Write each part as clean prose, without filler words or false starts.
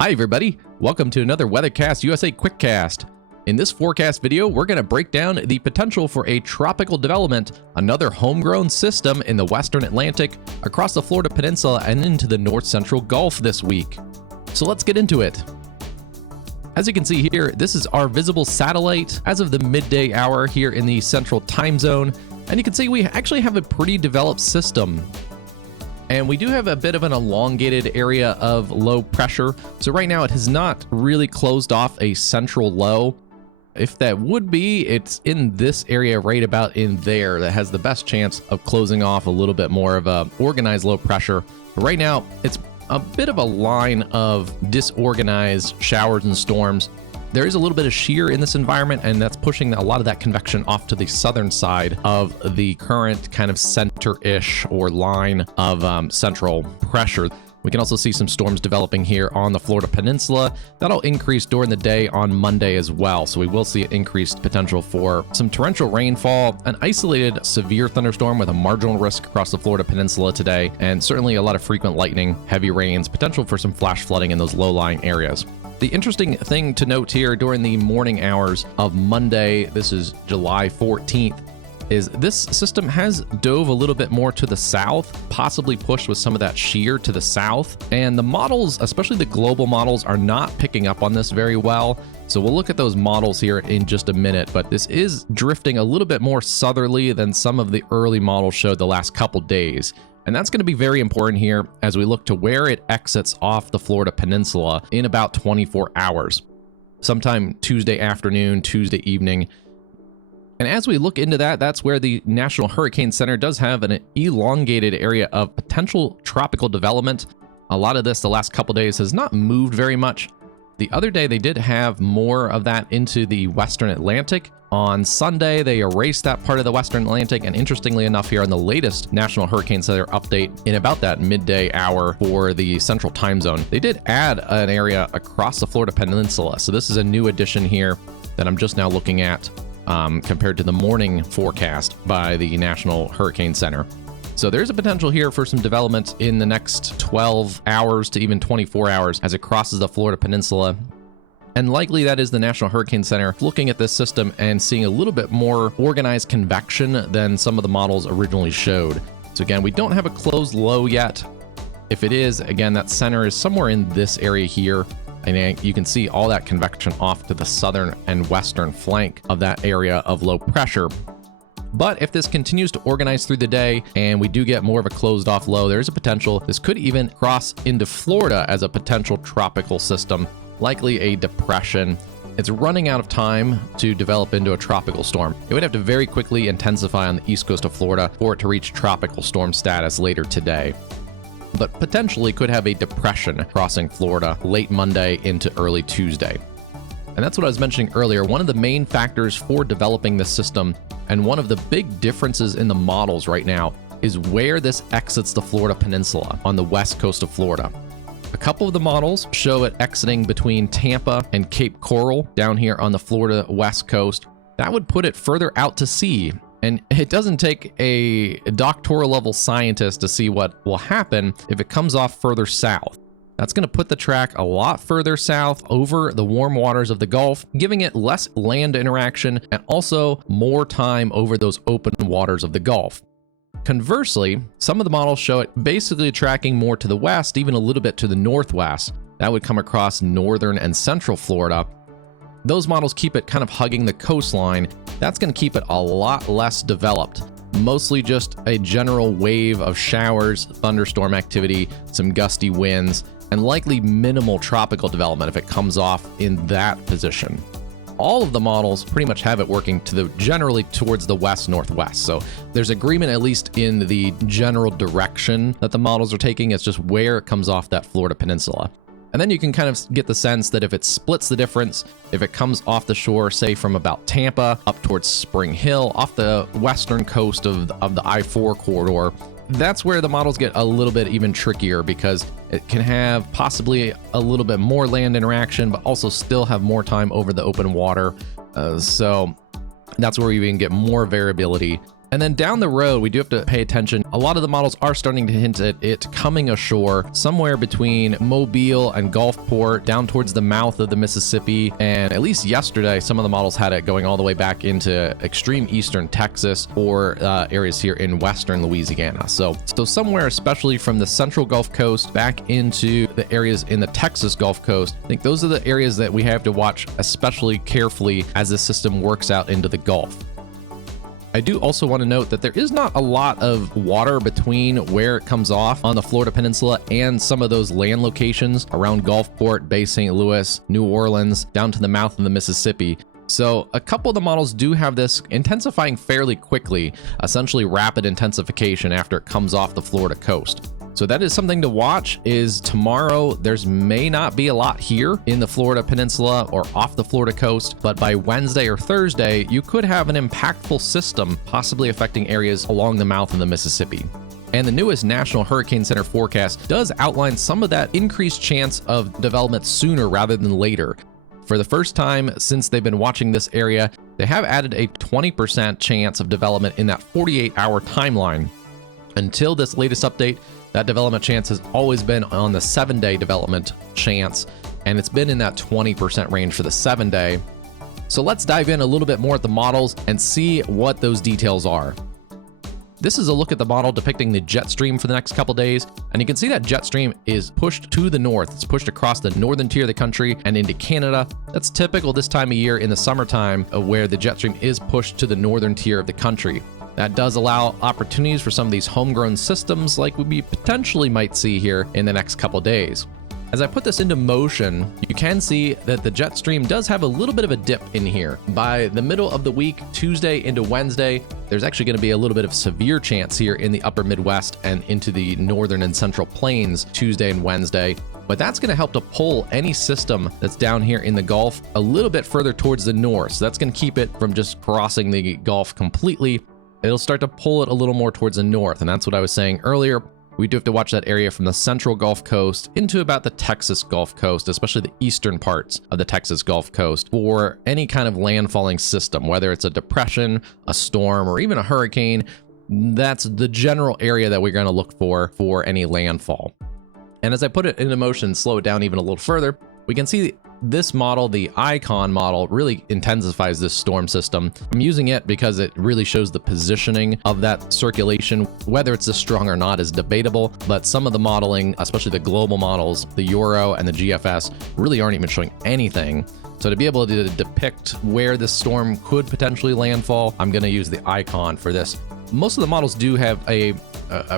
Hi everybody, welcome to another WeatherCastUSA Quickcast. In this forecast video, we're going to break down the potential for a tropical development, another homegrown system in the western Atlantic, across the Florida Peninsula and into the north central Gulf this week. So let's get into it. As you can see here, this is our visible satellite as of the midday hour here in the central time zone, and you can see we actually have a pretty developed system. And we do have a bit of an elongated area of low pressure. So right now it has not really closed off a central low. If that would be, it's in this area right about in there that has the best chance of closing off a little bit more of a organized low pressure. But right now it's a bit of a line of disorganized showers and storms. There is a little bit of shear in this environment, and that's pushing a lot of that convection off to the southern side of the current kind of center-ish or line of central pressure. We can also see some storms developing here on the Florida Peninsula. That'll increase during the day on Monday as well. So we will see increased potential for some torrential rainfall, an isolated severe thunderstorm with a marginal risk across the Florida Peninsula today, and certainly a lot of frequent lightning, heavy rains, potential for some flash flooding in those low-lying areas. The interesting thing to note here during the morning hours of Monday, this is July 14th, is this system has dove a little bit more to the south, possibly pushed with some of that shear to the south. And the models, especially the global models, are not picking up on this very well. So we'll look at those models here in just a minute, but this is drifting a little bit more southerly than some of the early models showed the last couple days. And that's going to be very important here as we look to where it exits off the Florida Peninsula in about 24 hours, sometime Tuesday afternoon, Tuesday evening. And as we look into that, that's where the National Hurricane Center does have an elongated area of potential tropical development. A lot of this the last couple days has not moved very much. The other day, they did have more of that into the western Atlantic. On Sunday, they erased that part of the western Atlantic, and interestingly enough, here on the latest National Hurricane Center update in about that midday hour for the central time zone, they did add an area across the Florida Peninsula. So this is a new addition here that I'm just now looking at compared to the morning forecast by the National Hurricane Center. So there's a potential here for some development in the next 12 hours to even 24 hours as it crosses the Florida Peninsula. And likely that is the National Hurricane Center looking at this system and seeing a little bit more organized convection than some of the models originally showed. So again, we don't have a closed low yet. If it is, again, that center is somewhere in this area here. And you can see all that convection off to the southern and western flank of that area of low pressure. But if this continues to organize through the day and we do get more of a closed off low, there's a potential this could even cross into Florida as a potential tropical system, likely a depression. It's running out of time to develop into a tropical storm. It would have to very quickly intensify on the east coast of Florida for it to reach tropical storm status later today, but potentially could have a depression crossing Florida late Monday into early Tuesday. And that's what I was mentioning earlier. One of the main factors for developing this system, and one of the big differences in the models right now, is where this exits the Florida Peninsula on the west coast of Florida. A couple of the models show it exiting between Tampa and Cape Coral down here on the Florida west coast. That would put it further out to sea. And it doesn't take a doctoral level scientist to see what will happen if it comes off further south. That's going to put the track a lot further south over the warm waters of the Gulf, giving it less land interaction and also more time over those open waters of the Gulf. Conversely, some of the models show it basically tracking more to the west, even a little bit to the northwest. That would come across northern and central Florida. Those models keep it kind of hugging the coastline. That's going to keep it a lot less developed. Mostly just a general wave of showers, thunderstorm activity, some gusty winds, and likely minimal tropical development if it comes off in that position. All of the models pretty much have it working to the generally towards the west-northwest. So there's agreement at least in the general direction that the models are taking. It's just where it comes off that Florida Peninsula. And then you can kind of get the sense that if it splits the difference, if it comes off the shore, say from about Tampa up towards Spring Hill, off the western coast of the I-4 corridor, that's where the models get a little bit even trickier because it can have possibly a little bit more land interaction, but also still have more time over the open water. So that's where you can get more variability And then down the road, we do have to pay attention. A lot of the models are starting to hint at it coming ashore somewhere between Mobile and Gulfport, down towards the mouth of the Mississippi. And at least yesterday, some of the models had it going all the way back into extreme eastern Texas or areas here in western Louisiana. So somewhere, especially from the central Gulf Coast back into the areas in the Texas Gulf Coast, I think those are the areas that we have to watch especially carefully as the system works out into the Gulf. I do also want to note that there is not a lot of water between where it comes off on the Florida Peninsula and some of those land locations around Gulfport, Bay St. Louis, New Orleans, down to the mouth of the Mississippi. So a couple of the models do have this intensifying fairly quickly, essentially rapid intensification after it comes off the Florida coast. So that is something to watch. Is tomorrow there's may not be a lot here in the Florida Peninsula or off the Florida coast, but by Wednesday or Thursday, you could have an impactful system possibly affecting areas along the mouth of the Mississippi. And the newest National Hurricane Center forecast does outline some of that increased chance of development sooner rather than later. For the first time since they've been watching this area, they have added a 20% chance of development in that 48-hour timeline. Until this latest update, that development chance has always been on the 7-day development chance, and it's been in that 20% range for the 7-day. So let's dive in a little bit more at the models and see what those details are. This is a look at the model depicting the jet stream for the next couple days, and you can see that jet stream is pushed to the north. It's pushed across the northern tier of the country and into Canada. That's typical this time of year in the summertime, where the jet stream is pushed to the northern tier of the country. That does allow opportunities for some of these homegrown systems like we potentially might see here in the next couple days. As I put this into motion, you can see that the jet stream does have a little bit of a dip in here. By the middle of the week, Tuesday into Wednesday, there's actually going to be a little bit of severe chance here in the upper Midwest and into the northern and central plains Tuesday and Wednesday. But that's going to help to pull any system that's down here in the Gulf a little bit further towards the north. So that's going to keep it from just crossing the Gulf completely. It'll start to pull it a little more towards the north. And that's what I was saying earlier. We do have to watch that area from the central Gulf Coast into about the Texas Gulf Coast, especially the eastern parts of the Texas Gulf Coast, for any kind of landfalling system, whether it's a depression, a storm, or even a hurricane. That's the general area that we're going to look for any landfall. And as I put it into motion, slow it down even a little further, we can see this model, the icon model, really intensifies this storm system. I'm using it because it really shows the positioning of that circulation. Whether it's this strong or not is debatable, but some of the modeling, especially the global models, the Euro and the GFS, really aren't even showing anything. So to be able to depict where this storm could potentially landfall, I'm going to use the icon for this. Most of the models do have a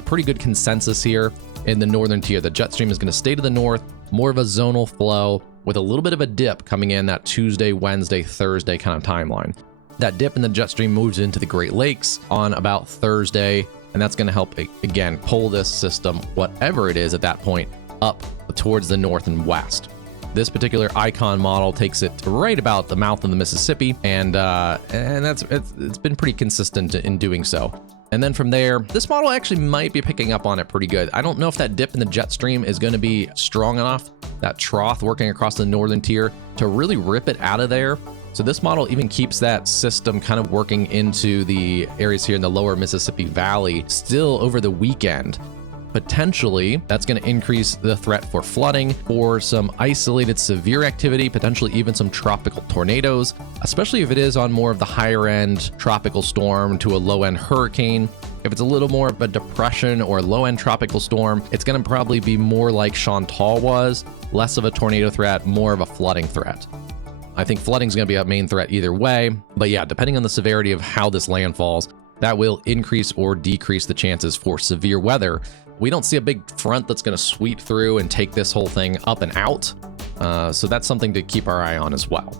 pretty good consensus here in the northern tier. The jet stream is going to stay to the north, more of a zonal flow, with a little bit of a dip coming in that Tuesday, Wednesday, Thursday kind of timeline. That dip in the jet stream moves into the Great Lakes on about Thursday, and that's going to help, again, pull this system, whatever it is at that point, up towards the north and west. This particular icon model takes it right about the mouth of the Mississippi, and it's been pretty consistent in doing so. And then from there, this model actually might be picking up on it pretty good. I don't know if that dip in the jet stream is going to be strong enough, that trough working across the northern tier, to really rip it out of there. So this model even keeps that system kind of working into the areas here in the lower Mississippi Valley still over the weekend. Potentially, that's going to increase the threat for flooding, for some isolated severe activity, potentially even some tropical tornadoes, especially if it is on more of the higher end tropical storm to a low end hurricane. If it's a little more of a depression or a low end tropical storm, it's going to probably be more like Chantal was, less of a tornado threat, more of a flooding threat. I think flooding is going to be a main threat either way, but yeah, depending on the severity of how this landfalls, that will increase or decrease the chances for severe weather. We don't see a big front that's going to sweep through and take this whole thing up and out. So that's something to keep our eye on as well.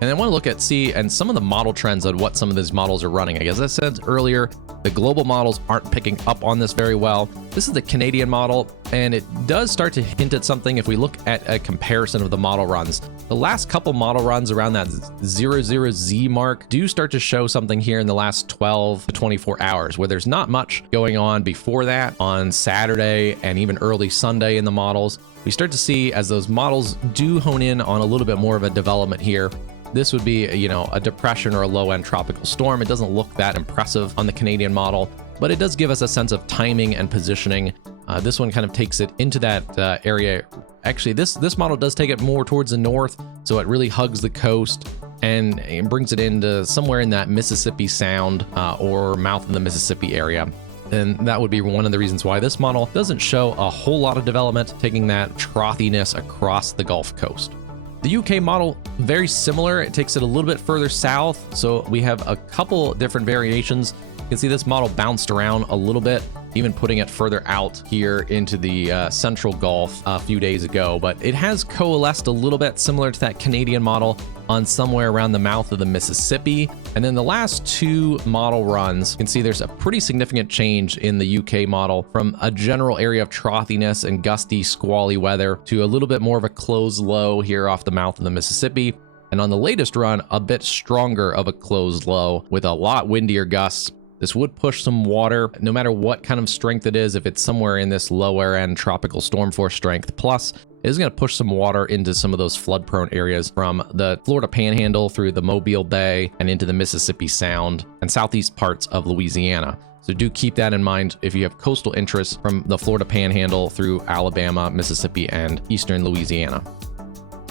And I want to look at and some of the model trends on what some of these models are running. As I said earlier, the global models aren't picking up on this very well. This is the Canadian model, and it does start to hint at something if we look at a comparison of the model runs. The last couple model runs around that 00Z mark do start to show something here in the last 12 to 24 hours, where there's not much going on before that on Saturday and even early Sunday in the models. We start to see, as those models do hone in on a little bit more of a development here, this would be, you know, a depression or a low-end tropical storm. It doesn't look that impressive on the Canadian model, but it does give us a sense of timing and positioning. This one kind of takes it into that area. Actually, this model does take it more towards the north, so it really hugs the coast and it brings it into somewhere in that Mississippi Sound or mouth of the Mississippi area. And that would be one of the reasons why this model doesn't show a whole lot of development, taking that frothiness across the Gulf Coast. The UK model, very similar. It takes it a little bit further south, so we have a couple different variations. You can see this model bounced around a little bit, even putting it further out here into the central Gulf a few days ago, but it has coalesced a little bit similar to that Canadian model on somewhere around the mouth of the Mississippi. And then the last two model runs, you can see there's a pretty significant change in the UK model from a general area of frothiness and gusty, squally weather to a little bit more of a closed low here off the mouth of the Mississippi. And on the latest run, a bit stronger of a closed low with a lot windier gusts. This would push some water, no matter what kind of strength it is. If it's somewhere in this lower end tropical storm force strength plus, it is going to push some water into some of those flood prone areas from the Florida Panhandle through the Mobile Bay and into the Mississippi Sound and southeast parts of Louisiana. So do keep that in mind if you have coastal interests from the Florida Panhandle through Alabama, Mississippi, and eastern Louisiana.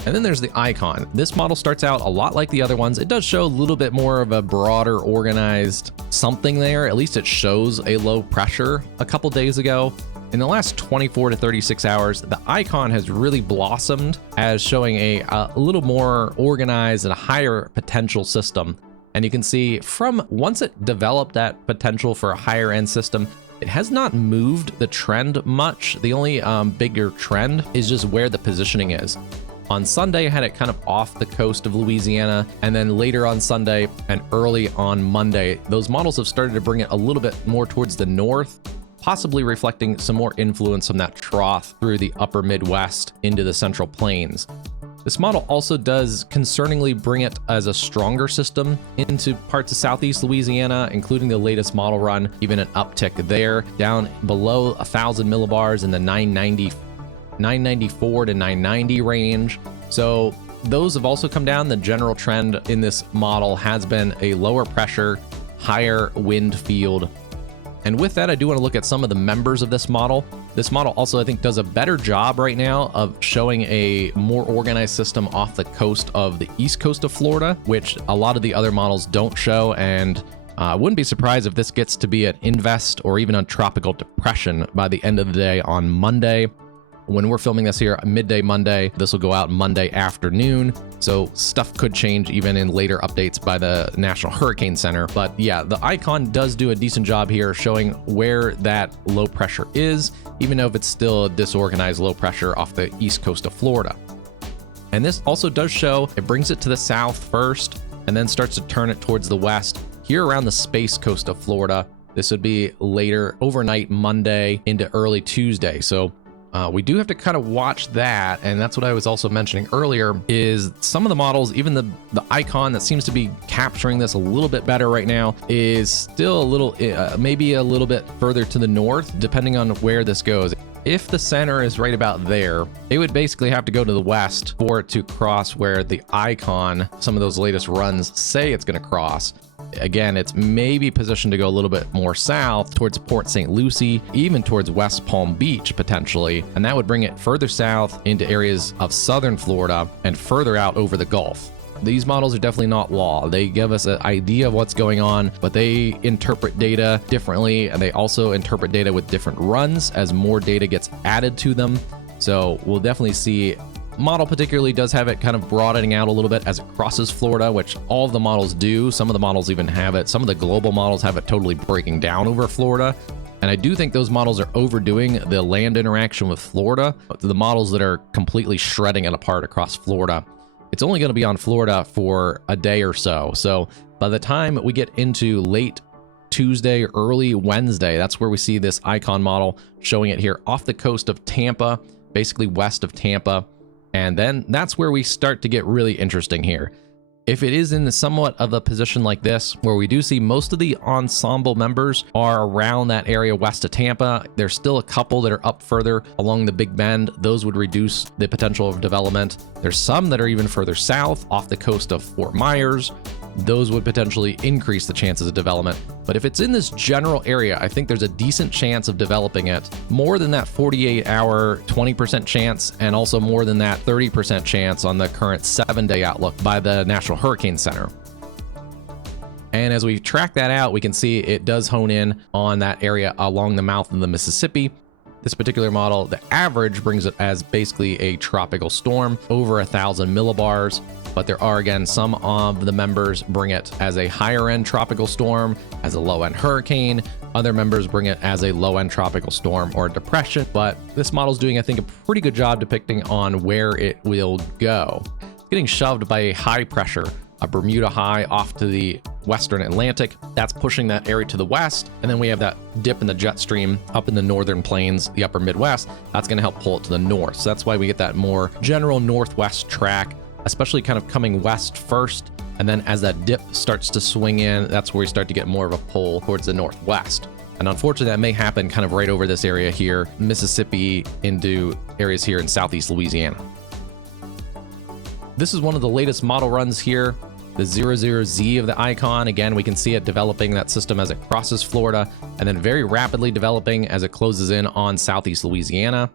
And then there's the Icon. This model starts out a lot like the other ones. It does show a little bit more of a broader, organized something there. At least it shows a low pressure a couple days ago. In the last 24 to 36 hours, the Icon has really blossomed as showing a little more organized and a higher potential system. And you can see from once it developed that potential for a higher end system, it has not moved the trend much. The only bigger trend is just where the positioning is. On Sunday, I had it kind of off the coast of Louisiana, and then later on Sunday and early on Monday, those models have started to bring it a little bit more towards the north, possibly reflecting some more influence from that trough through the upper Midwest into the Central Plains. This model also does concerningly bring it as a stronger system into parts of southeast Louisiana, including the latest model run, even an uptick there, down below 1,000 millibars in the 994 to 990 range. So those have also come down. The general trend in this model has been a lower pressure, higher wind field. And with that, I do want to look at some of the members of this model. This model also, I think, does a better job right now of showing a more organized system off the coast of the east coast of Florida, which a lot of the other models don't show. And I wouldn't be surprised if this gets to be an invest or even a tropical depression by the end of the day on Monday. When we're filming this here, midday Monday, this will go out Monday afternoon. So stuff could change even in later updates by the National Hurricane Center. But yeah, the Icon does do a decent job here showing where that low pressure is, even though if it's still a disorganized low pressure off the east coast of Florida. And this also does show, it brings it to the south first and then starts to turn it towards the west here around the space coast of Florida. This would be later overnight Monday into early Tuesday. So we do have to kind of watch that, and that's what I was also mentioning earlier, is some of the models, even the Icon that seems to be capturing this a little bit better right now, is still a little, maybe a little bit further to the north, depending on where this goes. If the center is right about there, they would basically have to go to the west for it to cross where the Icon, some of those latest runs say it's going to cross. Again, it's maybe positioned to go a little bit more south towards Port St. Lucie, even towards West Palm Beach potentially, and that would bring it further south into areas of southern Florida and further out over the Gulf. These models are definitely not law. They give us an idea of what's going on, but they interpret data differently, and they also interpret data with different runs as more data gets added to them. So we'll definitely see. Model particularly does have it kind of broadening out a little bit as it crosses Florida, which all of the models do. Some of the models even have it. Some of the global models have it totally breaking down over Florida. And I do think those models are overdoing the land interaction with Florida. The models that are completely shredding it apart across Florida, it's only going to be on Florida for a day or so. So by the time we get into late Tuesday, early Wednesday, that's where we see this Icon model showing it here off the coast of Tampa, basically west of Tampa. And then that's where we start to get really interesting here. If it is in somewhat of a position like this, where we do see most of the ensemble members are around that area west of Tampa, there's still a couple that are up further along the Big Bend. Those would reduce the potential of development. There's some that are even further south off the coast of Fort Myers. Those would potentially increase the chances of development. But if it's in this general area, I think there's a decent chance of developing it. More than that 48-hour 20% chance, and also more than that 30% chance on the current 7-day outlook by the National Hurricane Center. And as we track that out, we can see it does hone in on that area along the mouth of the Mississippi. This particular model, the average brings it as basically a tropical storm, over 1,000 millibars. But there are, again, some of the members bring it as a higher end tropical storm, as a low end hurricane. Other members bring it as a low end tropical storm or depression. But this model is doing, I think, a pretty good job depicting on where it will go. It's getting shoved by a high pressure, a Bermuda high off to the western Atlantic. That's pushing that area to the west. And then we have that dip in the jet stream up in the northern plains, the upper Midwest. That's going to help pull it to the north. So that's why we get that more general northwest track, especially kind of coming west first. And then as that dip starts to swing in, that's where we start to get more of a pull towards the northwest. And unfortunately, that may happen kind of right over this area here, Mississippi into areas here in southeast Louisiana. This is one of the latest model runs here, the 00Z of the icon. Again, we can see it developing that system as it crosses Florida, and then very rapidly developing as it closes in on southeast Louisiana.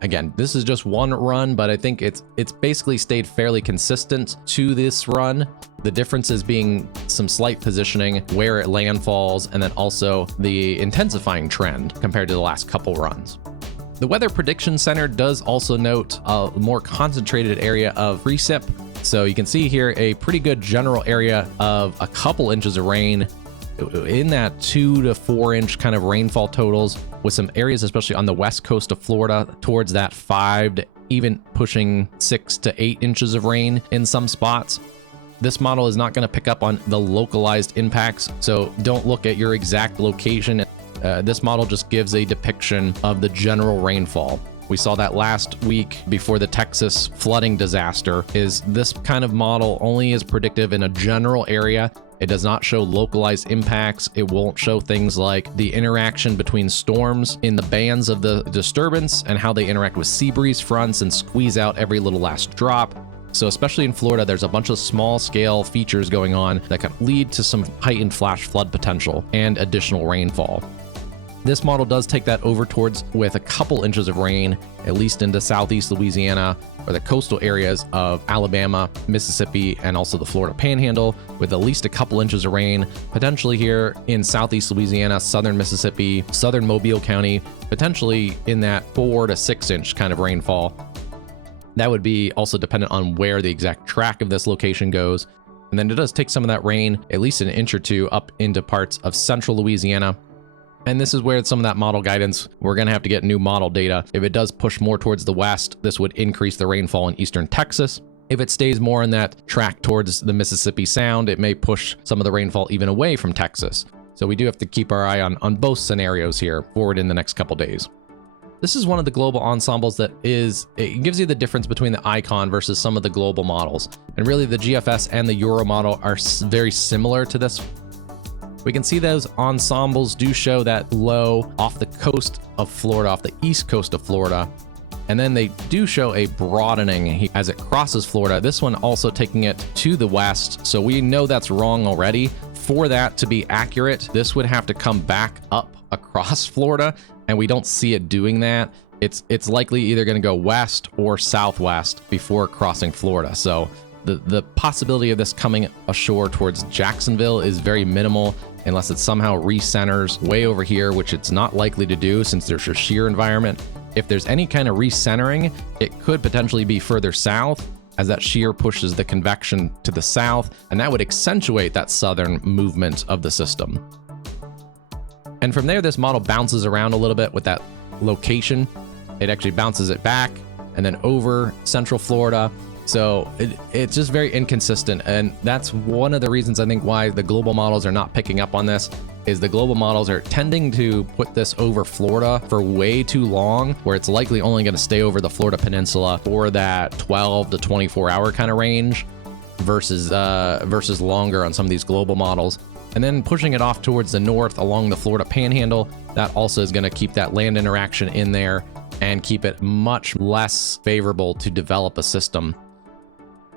Again, this is just one run, but I think it's basically stayed fairly consistent to this run. The difference is being some slight positioning, where it landfalls, and then also the intensifying trend compared to the last couple runs. The Weather Prediction Center does also note a more concentrated area of precip. So you can see here a pretty good general area of a couple inches of rain in that 2 to 4 inch kind of rainfall totals, with some areas, especially on the west coast of Florida, towards that 5 to even pushing 6 to 8 inches of rain in some spots. This model is not going to pick up on the localized impacts, so don't look at your exact location. This model just gives a depiction of the general rainfall. We saw that last week before the Texas flooding disaster. Is this kind of model only is predictive in a general area. It does not show localized impacts. It won't show things like the interaction between storms in the bands of the disturbance and how they interact with sea breeze fronts and squeeze out every little last drop. So especially in Florida, there's a bunch of small scale features going on that can lead to some heightened flash flood potential and additional rainfall. This model does take that over towards with a couple inches of rain, at least into southeast Louisiana or the coastal areas of Alabama, Mississippi, and also the Florida Panhandle, with at least a couple inches of rain, potentially here in southeast Louisiana, southern Mississippi, southern Mobile County, potentially in that 4 to 6 inch kind of rainfall. That would be also dependent on where the exact track of this location goes. And then it does take some of that rain, at least an inch or two, up into parts of central Louisiana. And this is where some of that model guidance, we're going to have to get new model data. If it does push more towards the west, this would increase the rainfall in eastern Texas. If it stays more in that track towards the Mississippi Sound, it may push some of the rainfall even away from Texas. So we do have to keep our eye on both scenarios here forward in the next couple days. This is one of the global ensembles that it gives you the difference between the icon versus some of the global models. And really the GFS and the Euro model are very similar to this. We can see those ensembles do show that low off the coast of Florida, off the east coast of Florida. And then they do show a broadening as it crosses Florida. This one also taking it to the west. So we know that's wrong already. For that to be accurate, this would have to come back up across Florida, and we don't see it doing that. It's likely either going to go west or southwest before crossing Florida. So the possibility of this coming ashore towards Jacksonville is very minimal, unless it somehow recenters way over here, which it's not likely to do since there's a shear environment. If there's any kind of recentering, it could potentially be further south, as that shear pushes the convection to the south, and that would accentuate that southern movement of the system. And from there, this model bounces around a little bit with that location. It actually bounces it back and then over central Florida. So it's just very inconsistent. And that's one of the reasons I think why the global models are not picking up on this, is the global models are tending to put this over Florida for way too long, where it's likely only going to stay over the Florida Peninsula for that 12 to 24 hour kind of range. versus longer on some of these global models. And then pushing it off towards the north along the Florida Panhandle, that also is going to keep that land interaction in there and keep it much less favorable to develop a system.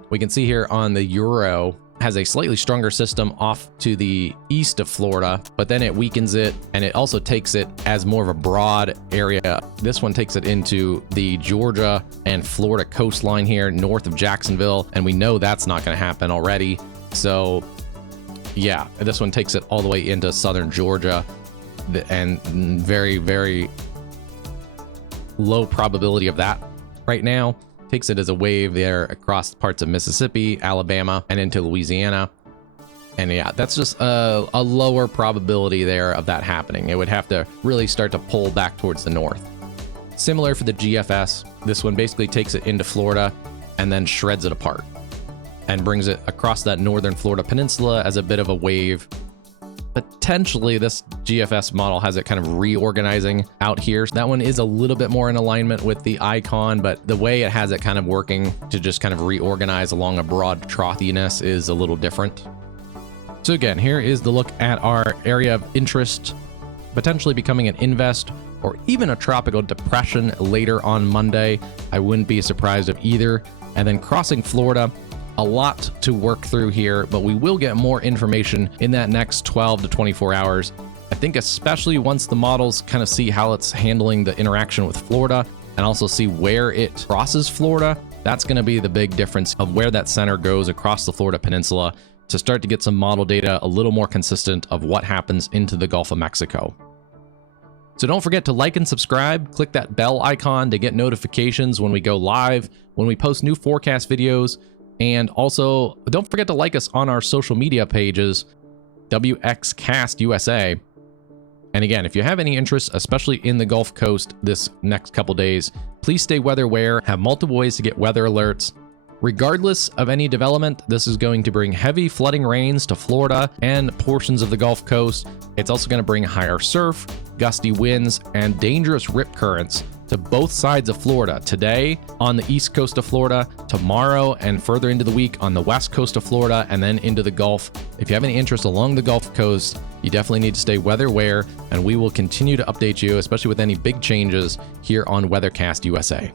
We can see here on the Euro has a slightly stronger system off to the east of Florida, but then it weakens it, and it also takes it as more of a broad area. This one takes it into the Georgia and Florida coastline here north of Jacksonville, and we know that's not going to happen already. So yeah, this one takes it all the way into southern Georgia, and very, very low probability of that right now. Takes it as a wave there across parts of Mississippi, Alabama, and into Louisiana. And yeah, that's just a lower probability there of that happening. It would have to really start to pull back towards the north. Similar for the GFS, this one basically takes it into Florida and then shreds it apart and brings it across that northern Florida peninsula as a bit of a wave. Potentially this GFS model has it kind of reorganizing out here. That one is a little bit more in alignment with the icon, but the way it has it kind of working to just kind of reorganize along a broad trothiness is a little different. So again, here is the look at our area of interest, potentially becoming an invest or even a tropical depression later on Monday. I wouldn't be surprised if either. And then crossing Florida, a lot to work through here, but we will get more information in that next 12 to 24 hours. I think especially once the models kind of see how it's handling the interaction with Florida and also see where it crosses Florida, that's going to be the big difference of where that center goes across the Florida Peninsula to start to get some model data a little more consistent of what happens into the Gulf of Mexico. So don't forget to like and subscribe, click that bell icon to get notifications when we go live, when we post new forecast videos. And also, don't forget to like us on our social media pages, WeatherCastUSA. And again, if you have any interest, especially in the Gulf Coast this next couple days, please stay weather aware, have multiple ways to get weather alerts. Regardless of any development, this is going to bring heavy flooding rains to Florida and portions of the Gulf Coast. It's also going to bring higher surf, gusty winds, and dangerous rip currents to both sides of Florida today on the east coast of Florida, tomorrow and further into the week on the west coast of Florida, and then into the Gulf. If you have any interest along the Gulf Coast, you definitely need to stay weather aware, and we will continue to update you, especially with any big changes here on WeatherCast USA.